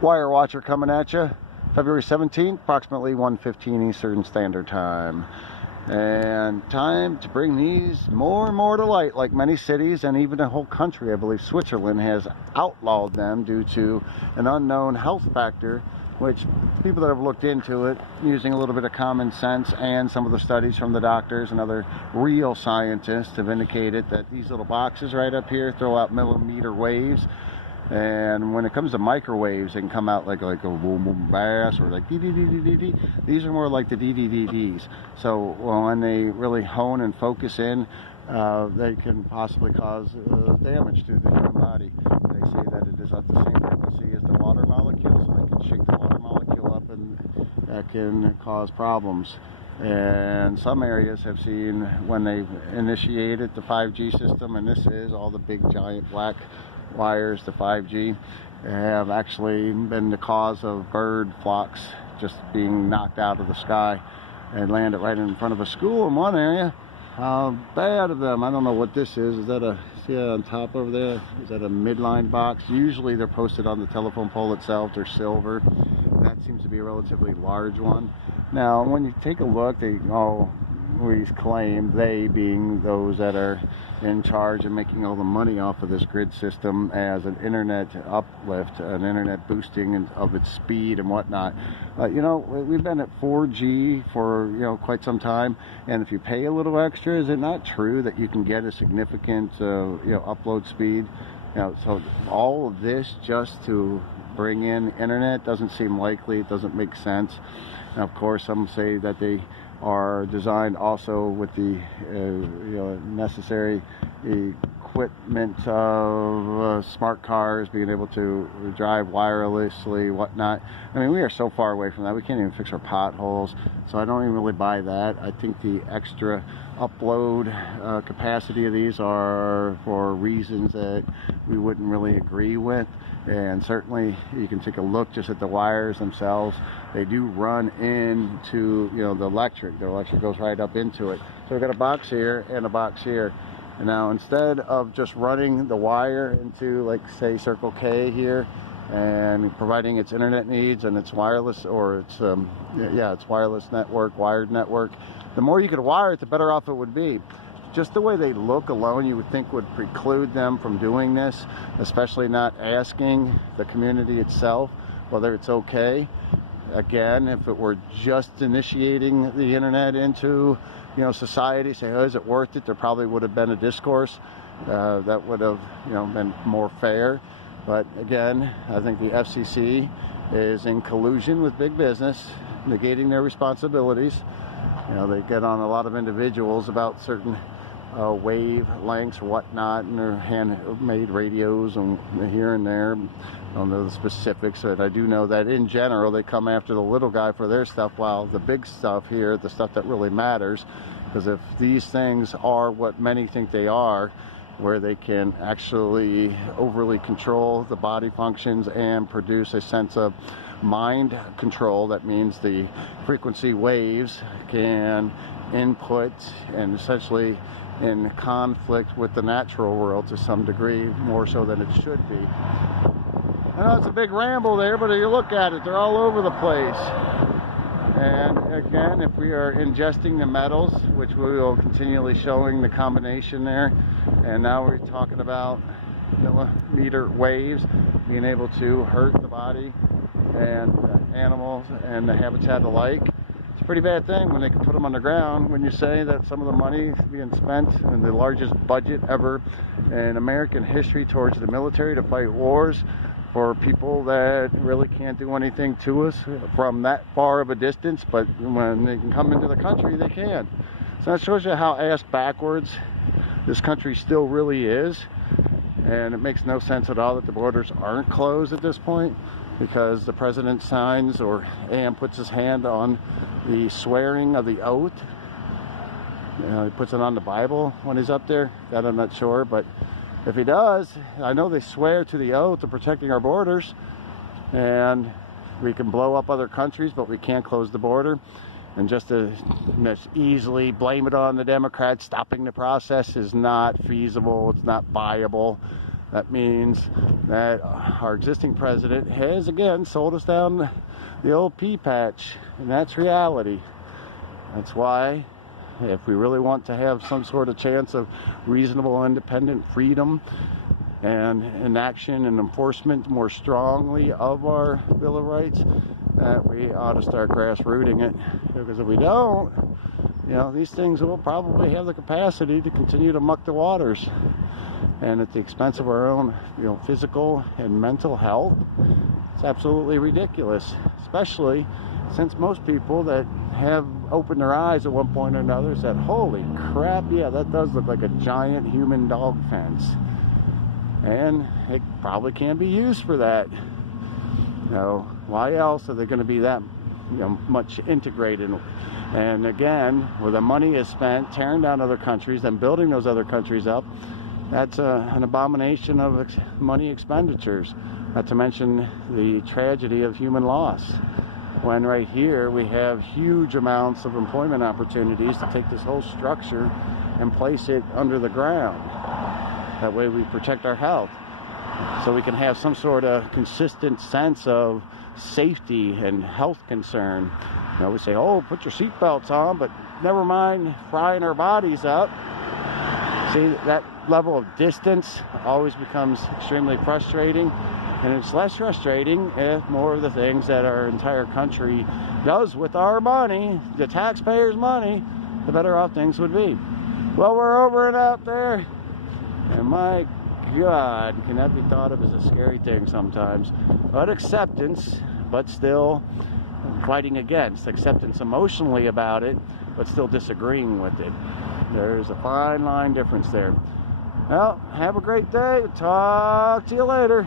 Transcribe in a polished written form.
Wire Watcher coming at you, February 17th, approximately 1:15 Eastern Standard Time. And time to bring these more and more to light. Like many cities and even a whole country, I believe Switzerland has outlawed them due to an unknown health factor, which people that have looked into it using a little bit of common sense and some of the studies from the doctors and other real scientists have indicated that these little boxes right up here throw out millimeter waves. And when it comes to microwaves, they can come out like a boom boom bass or like dee dee dee dee dee dee. These are more like the dee dee dee dees. So when they really hone and focus in, they can possibly cause damage to the human body. They say that it is at the same frequency as the water molecule, so they can shake the water molecule up, and that can cause problems. And some areas have seen when they've initiated the 5G system, and this is all the big giant black wires, the 5G, have actually been the cause of bird flocks just being knocked out of the sky and landed right in front of a school in one area. How bad of them. I don't know what this is. Is that a, see that on top over there? Is that a midline box? Usually they're posted on the telephone pole itself. They're silver. That seems to be a relatively large one. Now, when you take a look, they always claim, they being those that are in charge and making all the money off of this grid system, as an internet uplift, an internet boosting of its speed and whatnot. You know, we've been at 4G for quite some time, and if you pay a little extra, is it not true that you can get a significant upload speed? So all of this just to bring in internet doesn't seem likely. It doesn't make sense. And of course, some say that they are designed also with the necessary equipment of smart cars, being able to drive wirelessly, whatnot. I mean, we are so far away from that. We can't even fix our potholes, so I don't even really buy that. I think the extra upload capacity of these are for reasons that we wouldn't really agree with. And certainly you can take a look just at the wires themselves. They do run into the electric. The electric goes right up into it. So we've got a box here and a box here. And now instead of just running the wire into, like, say, Circle K here and providing its internet needs and its wireless, or its its wireless network, wired network, the more you could wire it, the better off it would be. Just the way they look alone, you would think, would preclude them from doing this, especially not asking the community itself whether it's okay. Again, if it were just initiating the internet into society, say, oh, is it worth it? There probably would have been a discourse that would have been more fair. But again, I think the FCC is in collusion with big business, negating their responsibilities. They get on a lot of individuals about certain wave lengths or whatnot, and their handmade radios and here and there. I don't know the specifics, but I do know that in general they come after the little guy for their stuff, while the big stuff here, the stuff that really matters, because if these things are what many think they are, where they can actually overly control the body functions and produce a sense of mind control, that means the frequency waves can input and essentially in conflict with the natural world to some degree, more so than it should be. I know it's a big ramble there, but if you look at it, they're all over the place. And again, if we are ingesting the metals, which we will continually showing the combination there, and now we're talking about millimeter waves being able to hurt the body and animals and the habitat alike. It's a pretty bad thing when they can put them underground. When you say that some of the money being spent in the largest budget ever in American history towards the military to fight wars for people that really can't do anything to us from that far of a distance, but when they can come into the country, they can. So that shows you how ass backwards this country still really is. And it makes no sense at all that the borders aren't closed at this point, because the president signs and puts his hand on the swearing of the oath. He puts it on the Bible when he's up there. That I'm not sure, but if he does, I know they swear to the oath of protecting our borders, and we can blow up other countries, but we can't close the border. And just to easily blame it on the Democrats stopping the process is not feasible. It's not viable. That means that our existing president has again sold us down the old pea patch, and that's reality. That's why, if we really want to have some sort of chance of reasonable, independent freedom and enaction and enforcement more strongly of our Bill of Rights, that we ought to start grassrooting it. Because if we don't, these things will probably have the capacity to continue to muck the waters, and at the expense of our own, physical and mental health. It's absolutely ridiculous, especially since most people that have opened their eyes at one point or another said, holy crap, yeah, that does look like a giant human dog fence. And it probably can be used for that. Why else are they going to be that much integrated? And again, where the money is spent tearing down other countries and building those other countries up, that's an abomination of money expenditures. Not to mention the tragedy of human loss. When right here we have huge amounts of employment opportunities to take this whole structure and place it under the ground. That way we protect our health, so we can have some sort of consistent sense of safety and health concern. We say, oh, put your seatbelts on, but never mind frying our bodies up. See, that level of distance always becomes extremely frustrating, and it's less frustrating if more of the things that our entire country does with our money, the taxpayers' money, the better off things would be. Well, we're over and out there, and my God, can that be thought of as a scary thing sometimes? But acceptance, but still fighting against. Acceptance emotionally about it, but still disagreeing with it. There's a fine line difference there. Well, have a great day. Talk to you later.